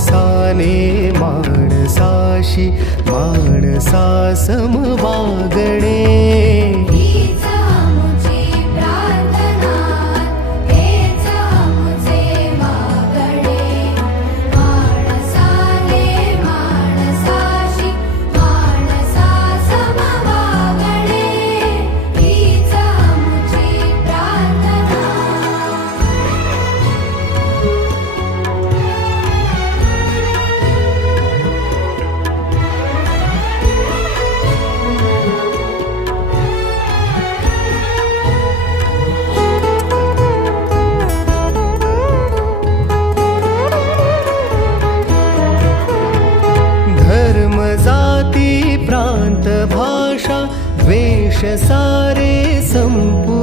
माणसाने माणसाशी माणसा सम वागणे. हीच आमुची प्रार्थना, हेच आमुचे मागणे. माणसाने माणसाशी माणसा सम वागणे. हीच आमुची प्रार्थना. धर्म जाती प्रांत भाषा द्वेष सारे संपू